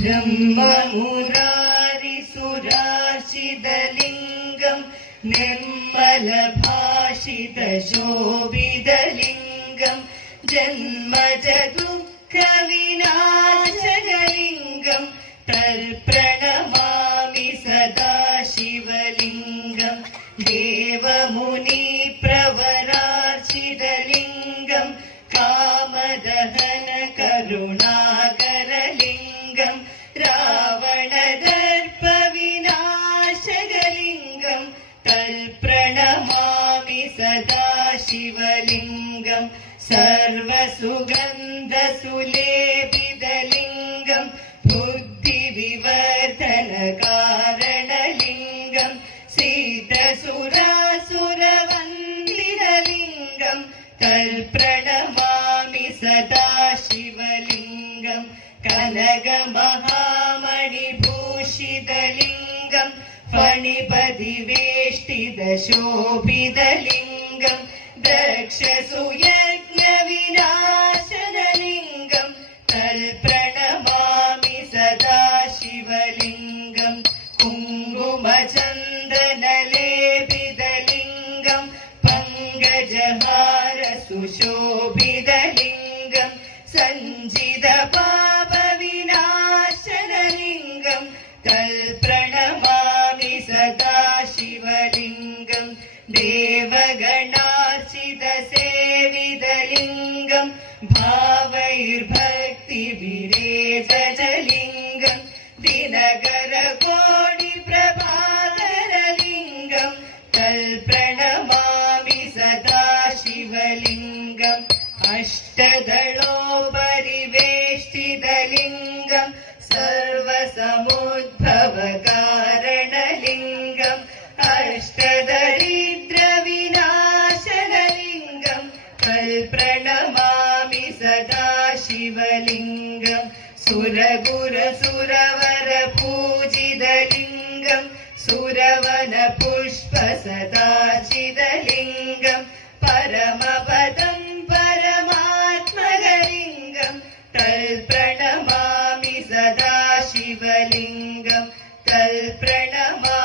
ब्रह्ममुरारिसुरार्चितलिङ्गम् निर्मलभाषितशोभितलिङ्गम् जन्मज दुःखविनाशकलिङ्गम् तत्प्रणमामि सदा शिवलिङ्गम् तत्प्रणमामि सदा शिवलिङ्गम् सर्वसुगन्धसुलेपितलिङ्गम् बुद्धिविवर्धनकारणलिङ्गम् सीतसुरासुरवन्दितलिङ्गम् तत्प्रणमामि सदा शिवलिङ्गम् कनकमहामणिभूषितलिङ्गम् മണിപതിവേഷ്ടിതശോഭിതലിംഗം ദക്ഷസുയജ്ഞവിനാശനലിംഗം തൽപ്രണമാമി സദാ ശിവലിംഗം കുങ്കുമചന്ദനലേപിതലിംഗം പങ്കജഹാരസുശോഭിതലിംഗം സഞ്ജിത भावैर्भक्तिविरेजलिङ्गम् दिनकरकोटिप्रभाकरलिङ्गम् तत्प्रणमामि सदा शिवलिङ्गम् अष्टदलोपरिवेष्टितलिङ्गम् सर्वसमुद्भवकारणलिङ्गम् अष्टदरिद्रविनाशनलिङ्गम् तत्प्रणमामि शिवलिङ्गम् सुरगुरसुरवरपूजितलिङ्गम् सुरवनपुष्पसदाचितलिङ्गम् परमपदम् परमात्मकलिङ्गम् तत्प्रणमामि सदा शिवलिङ्गम् तत्प्रणमामि सदा